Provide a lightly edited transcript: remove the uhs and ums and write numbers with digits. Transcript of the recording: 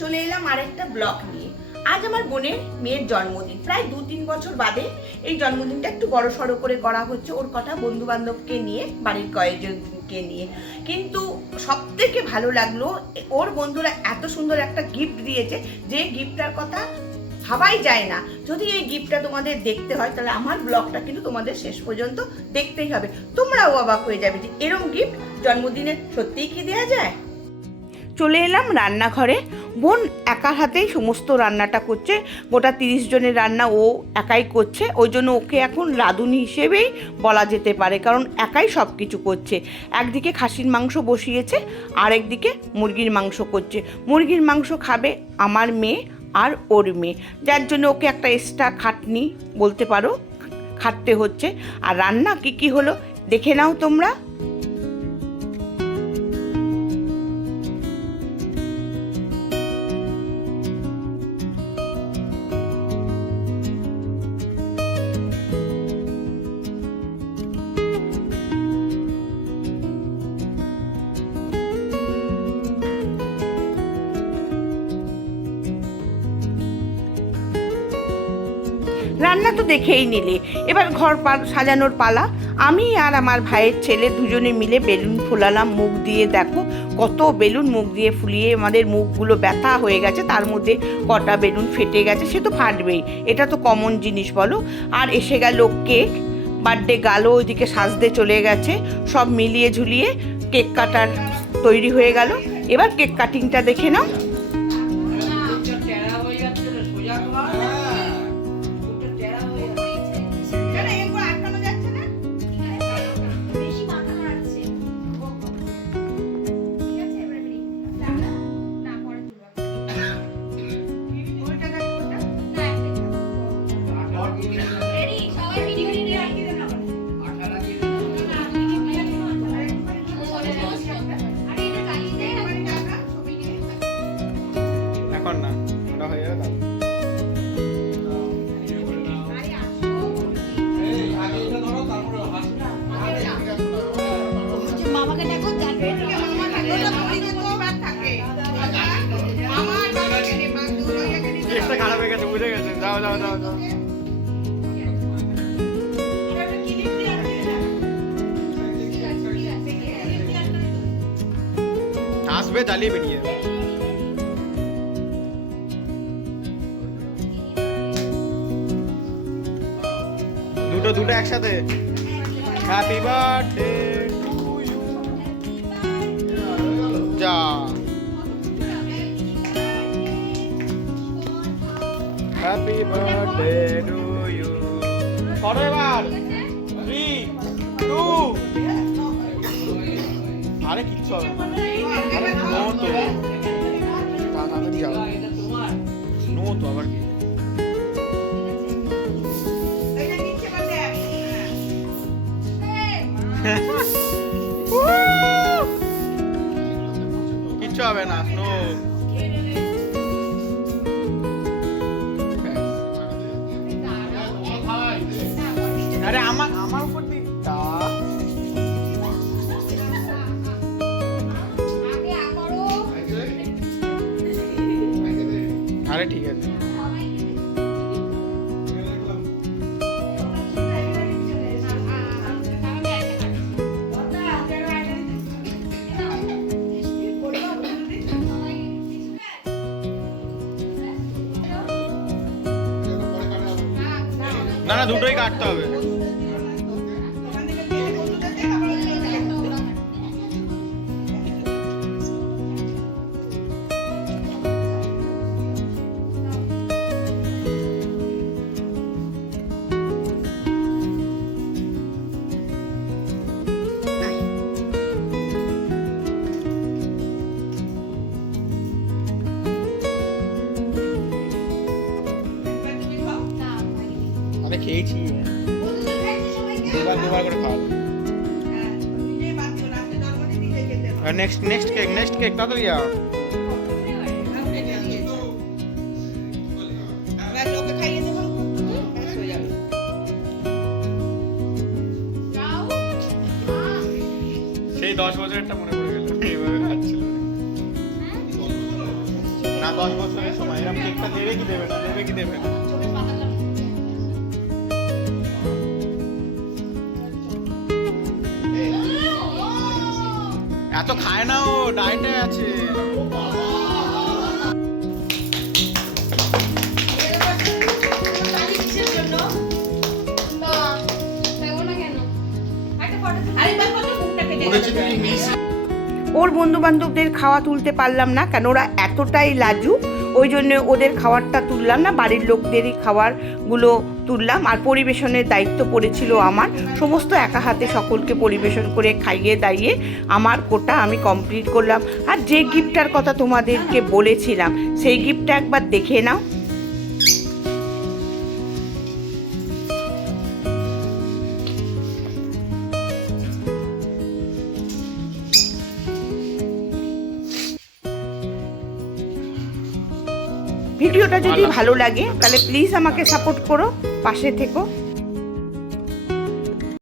চলে এলাম আরেকটা ব্লগ নিয়ে। আজ আমার বোনের মেয়ের জন্মদিন, প্রায় 2-3 বছর বাদে এই জন্মদিনটা একটু বড় সড়ো করে করা হচ্ছে, ওর কটা বন্ধু বান্ধবকে নিয়ে, বাড়ির কয়েকজনকে নিয়ে। কিন্তু সব থেকে ভালো লাগলো ওর বন্ধুরা এত সুন্দর একটা গিফট দিয়েছে, যে গিফটটার কথা ভাবাই যায় না। যদি এই গিফটটা তোমাদের দেখতে হয় তাহলে আমার ব্লগটা কিন্তু তোমাদের শেষ পর্যন্ত দেখতেই হবে। তোমরাও অবাক হয়ে যাবে যে এরকম গিফট জন্মদিনে সত্যিই কি দেওয়া যায়। চলে এলাম রান্নাঘরে। বোন একার হাতেই সমস্ত রান্নাটা করছে, গোটা 30 জনের রান্না ও একাই করছে। ওই জন্য ওকে এখন রাঁধুনি হিসেবেই বলা যেতে পারে, কারণ একাই সব কিছু করছে। একদিকে খাসির মাংস বসিয়েছে, আর একদিকে মুরগির মাংস করছে। মুরগির মাংস খাবে আমার মেয়ে আর ওর মেয়ে, যার জন্য ওকে একটা এক্সট্রা খাটনি বলতে পারো খাটতে হচ্ছে। আর রান্না কি হলো দেখে নাও তোমরা। রান্না তো দেখেই নিলে, এবার ঘর সাজানোর পালা। আমি আর আমার ভাইয়ের ছেলে দুজনে মিলে বেলুন ফোলালাম মুখ দিয়ে। দেখো কত বেলুন মুখ দিয়ে ফুলিয়ে আমাদের মুখগুলো ব্যথা হয়ে গেছে, তার মধ্যে কটা বেলুন ফেটে গেছে, সে তো ফাটবেই, এটা তো কমন জিনিস বলো। আর এসে গেল কেক, বার্থডে গালও ওইদিকে সাজতে চলে গেছে। সব মিলিয়ে ঝুলিয়ে কেক কাটার তৈরি হয়ে গেল। এবার কেক কাটিংটা দেখে নাও। খারাপ হয়ে গেছে, বুঝে গেছে। যাও যাও যাও যাও। আসবে জ্বালিয়ে বেরিয়ে দুটো একসাথে। Happy birthday to you. যা হ্যাপি বার্থডে টু ইউ। করো এবার 3, 2। আরে কিচ্ছু হবে না। আরে নো তো তাড়াতাড়ি যাও। নো তো আবার কি। কিচ্ছু হবে না, নো। আরে আমার উপর দিয়ে আরে ঠিক আছে। না না, দুটোই কাটতে হবে। আরে খেয়েছি, দুবার করে খাওয়া। নেক্সট কেক তাড়াতাড়ি যাও। সেই 10 বছরেরটা মনে পড়ে গেল, এইভাবে খাচ্ছিল। না 10 বছরের সময় এরকম কেকটা দেবে কি দেবে না, দেবে কি দেবে না? এত খায় না, ও ডায়েটে আছে। ওর বন্ধু বান্ধবদের খাওয়া তুলতে পারলাম না, কেন ওরা এতটাই লাজু, ওই জন্য ওদের খাবারটা তুললাম না, বাড়ির লোকদেরই খাবারগুলো তুললাম। আর পরিবেশনের দায়িত্ব পড়েছিল আমার, সমস্ত একা হাতে সকলকে পরিবেশন করে খাইয়ে দাইয়ে আমার কোটা আমি কমপ্লিট করলাম। আর যে গিফটটার কথা তোমাদেরকে বলেছিলাম সেই গিফটটা একবার দেখে নাও। ভিডিওটা যদি ভালো লাগে তাহলে প্লিজ আমাকে সাপোর্ট করো, পাশে থেকো।